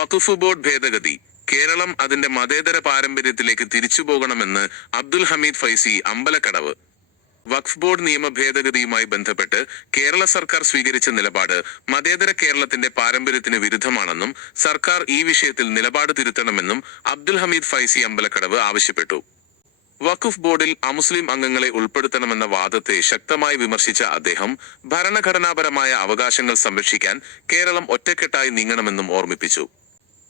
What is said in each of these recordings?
വഖഫ് board ഭേദഗതി. കേരളം അതിന്റെ മതേതര പാരമ്പര്യത്തിലേക്ക് തിരിച്ചുപോകണമെന്ന് അബ്ദുൽ ഹമീദ് ഫൈസി അമ്പലക്കടവ്. വഖഫ് ബോർഡ് നിയമ ഭേദഗതിയുമായി ബന്ധപ്പെട്ട് കേരള സർക്കാർ സ്വീകരിച്ച നിലപാട് മതേതര കേരളത്തിന്റെ പാരമ്പര്യത്തിന് വിരുദ്ധമാണെന്നും സർക്കാർ ഈ വിഷയത്തിൽ നിലപാട് തിരുത്തണമെന്നും അബ്ദുൽ ഹമീദ് ഫൈസി അമ്പലക്കടവ് ആവശ്യപ്പെട്ടു. വഖഫ് ബോർഡിൽ അമുസ്ലിം അംഗങ്ങളെ ഉൾപ്പെടുത്തണമെന്ന വാദത്തെ ശക്തമായി വിമർശിച്ച അദ്ദേഹം ഭരണഘടനാപരമായ അവകാശങ്ങൾ സംരക്ഷിക്കാൻ കേരളം ഒറ്റക്കെട്ടായി നീങ്ങണമെന്നും ഓർമ്മിപ്പിച്ചു.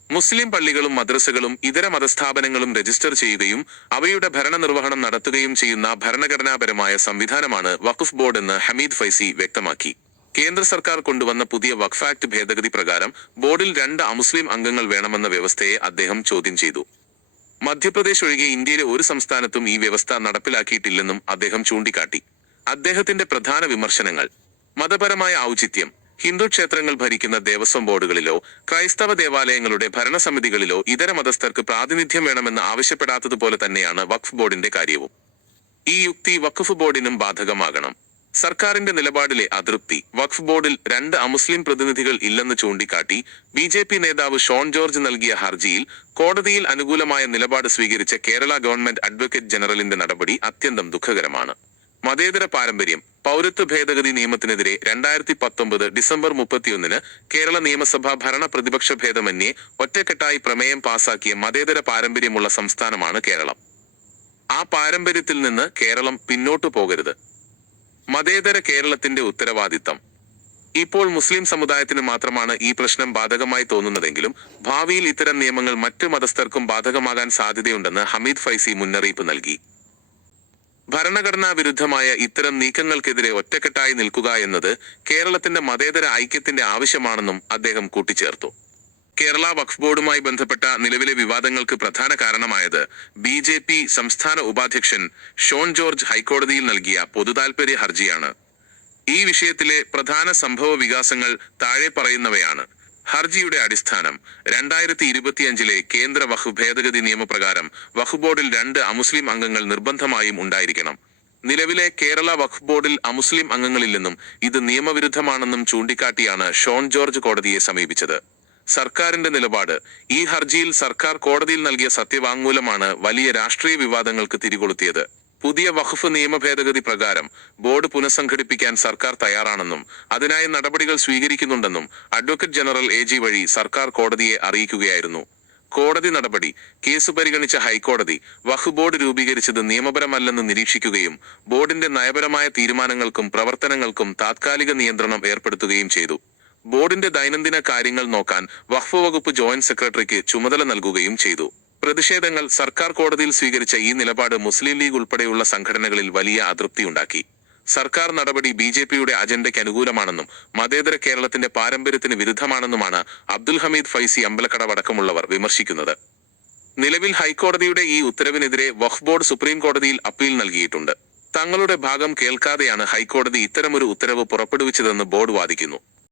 മുസ്ലിം പള്ളികളും മദ്രസകളും ഇതര മതസ്ഥാപനങ്ങളും രജിസ്റ്റർ ചെയ്യുകയും അവയുടെ ഭരണനിർവഹണം നടത്തുകയും ചെയ്യുന്ന ഭരണഘടനാപരമായ സംവിധാനമാണ് വഖഫ് ബോർഡ് എന്ന് ഹമീദ് ഫൈസി വ്യക്തമാക്കി. കേന്ദ്ര സർക്കാർ കൊണ്ടുവന്ന പുതിയ വഖഫ് ആക്ട് ഭേദഗതി പ്രകാരം ബോർഡിൽ 2 അമുസ്ലിം അംഗങ്ങൾ വേണമെന്ന വ്യവസ്ഥയെ അദ്ദേഹം ചോദ്യം ചെയ്തു. മധ്യപ്രദേശ് ഒഴികെ ഇന്ത്യയിലെ ഒരു സംസ്ഥാനത്തും ഈ വ്യവസ്ഥ നടപ്പിലാക്കിയിട്ടില്ലെന്നും അദ്ദേഹം ചൂണ്ടിക്കാട്ടി. അദ്ദേഹത്തിന്റെ പ്രധാന വിമർശനങ്ങൾ: മതപരമായ ഔചിത്യം. ഹിന്ദു ക്ഷേത്രങ്ങൾ ഭരിക്കുന്ന ദേവസ്വം ബോർഡുകളിലോ ക്രൈസ്തവ ദേവാലയങ്ങളുടെ ഭരണസമിതികളിലോ ഇതര മതസ്ഥർക്ക് പ്രാതിനിധ്യം വേണമെന്ന് ആവശ്യപ്പെടാത്തതുപോലെ തന്നെയാണ് വഖഫ് ബോർഡിന്റെ കാര്യവും. ഈ യുക്തി വഖഫ് ബോർഡിനും ബാധകമാകണം. സർക്കാരിന്റെ നിലപാടിലെ അതൃപ്തി. വഖഫ് ബോർഡിൽ 2 അമുസ്ലിം പ്രതിനിധികൾ ഇല്ലെന്ന് ചൂണ്ടിക്കാട്ടി BJP നേതാവ് ഷോൺ ജോർജ് നൽകിയ ഹർജിയിൽ കോടതിയിൽ അനുകൂലമായ നിലപാട് സ്വീകരിച്ച കേരള ഗവൺമെന്റ് അഡ്വക്കേറ്റ് ജനറലിന്റെ നടപടി അത്യന്തം ദുഃഖകരമാണ്. മതേതര പാരമ്പര്യം. പൗരത്വ ഭേദഗതി നിയമത്തിനെതിരെ 2019 ഡിസംബർ 31 കേരള നിയമസഭ ഭരണ പ്രതിപക്ഷ ഭേദമന്യേ ഒറ്റക്കെട്ടായി പ്രമേയം പാസാക്കിയ മതേതര പാരമ്പര്യമുള്ള സംസ്ഥാനമാണ് കേരളം. ആ പാരമ്പര്യത്തിൽ നിന്ന് കേരളം പിന്നോട്ടു പോകരുത്. മതേതര കേരളത്തിന്റെ ഉത്തരവാദിത്തം. ഇപ്പോൾ മുസ്ലിം സമുദായത്തിന് മാത്രമാണ് ഈ പ്രശ്നം ബാധകമായി തോന്നുന്നതെങ്കിലും ഭാവിയിൽ ഇത്തരം നിയമങ്ങൾ മറ്റു മതസ്ഥർക്കും ബാധകമാകാൻ സാധ്യതയുണ്ടെന്ന് ഹമീദ് ഫൈസി മുന്നറിയിപ്പ് നൽകി. ഭരണഘടനാ വിരുദ്ധമായ ഇത്തരം നീക്കങ്ങൾക്കെതിരെ ഒറ്റക്കെട്ടായി നിൽക്കുക എന്നത് കേരളത്തിന്റെ മതേതര ഐക്യത്തിന്റെ ആവശ്യമാണെന്നും അദ്ദേഹം കൂട്ടിച്ചേർത്തു. കേരള വഖഫ് ബോർഡുമായി ബന്ധപ്പെട്ട നിലവിലെ വിവാദങ്ങൾക്ക് പ്രധാന കാരണമായത് BJP സംസ്ഥാന ഉപാധ്യക്ഷൻ ഷോൺ ജോർജ് ഹൈക്കോടതിയിൽ നൽകിയ പൊതുതാൽപര്യ ഹർജിയാണ്. ഈ വിഷയത്തിലെ പ്രധാന സംഭവ വികാസങ്ങൾ താഴെ പറയുന്നവയാണ്. ഹർജിയുടെ അടിസ്ഥാനം: 2025 കേന്ദ്ര വഖഫ് ഭേദഗതി നിയമപ്രകാരം വഖഫ് ബോർഡിൽ 2 അമുസ്ലിം അംഗങ്ങൾ നിർബന്ധമായും ഉണ്ടായിരിക്കണം. നിലവിലെ കേരള വഖഫ് ബോർഡിൽ അമുസ്ലിം അംഗങ്ങളില്ലെന്നും ഇത് നിയമവിരുദ്ധമാണെന്നും ചൂണ്ടിക്കാട്ടിയാണ് ഷോൺ ജോർജ് കോടതിയെ സമീപിച്ചത്. സർക്കാരിന്റെ നിലപാട്. ഈ ഹർജിയിൽ സർക്കാർ കോടതിയിൽ നൽകിയ സത്യവാങ്മൂലമാണ് വലിയ രാഷ്ട്രീയ വിവാദങ്ങൾക്ക് തിരികൊളുത്തിയത്. പുതിയ വഖഫ് നിയമ ഭേദഗതി പ്രകാരം ബോർഡ് പുനഃസംഘടിപ്പിക്കാൻ സർക്കാർ തയ്യാറാണെന്നും അതിനായി നടപടികൾ സ്വീകരിക്കുന്നുണ്ടെന്നും അഡ്വക്കേറ്റ് ജനറൽ AG വഴി സർക്കാർ കോടതിയെ അറിയിക്കുകയായിരുന്നു. കോടതി നടപടി. കേസ് പരിഗണിച്ച ഹൈക്കോടതി വഖഫ് ബോർഡ് രൂപീകരിച്ചത് നിയമപരമല്ലെന്ന് നിരീക്ഷിക്കുകയും ബോർഡിന്റെ നയപരമായ തീരുമാനങ്ങൾക്കും പ്രവർത്തനങ്ങൾക്കും താത്കാലിക നിയന്ത്രണം ഏർപ്പെടുത്തുകയും ചെയ്തു. ബോർഡിന്റെ ദൈനംദിന കാര്യങ്ങൾ നോക്കാൻ വഖഫ് വകുപ്പ് ജോയിന്റ് സെക്രട്ടറിക്ക് ചുമതല നൽകുകയും ചെയ്തു. പ്രതിഷേധങ്ങൾ. സർക്കാർ കോടതിയിൽ സ്വീകരിച്ച ഈ നിലപാട് മുസ്ലിം ലീഗ് ഉൾപ്പെടെയുള്ള സംഘടനകളിൽ വലിയ അതൃപ്തിയുണ്ടാക്കി. സർക്കാർ നടപടി BJPയുടെ അജണ്ടയ്ക്ക് അനുകൂലമാണെന്നും മതേതര കേരളത്തിന്റെ പാരമ്പര്യത്തിന് വിരുദ്ധമാണെന്നുമാണ് അബ്ദുൽ ഹമീദ് ഫൈസി അമ്പലക്കടവ് അടക്കമുള്ളവർ വിമർശിക്കുന്നത്. നിലവിൽ ഹൈക്കോടതിയുടെ ഈ ഉത്തരവിനെതിരെ വഖഫ് ബോർഡ് സുപ്രീം കോടതിയിൽ അപ്പീൽ നൽകിയിട്ടുണ്ട്. തങ്ങളുടെ ഭാഗം കേൾക്കാതെയാണ് ഹൈക്കോടതി ഇത്തരമൊരു ഉത്തരവ് പുറപ്പെടുവിച്ചതെന്ന് ബോർഡ് വാദിക്കുന്നു.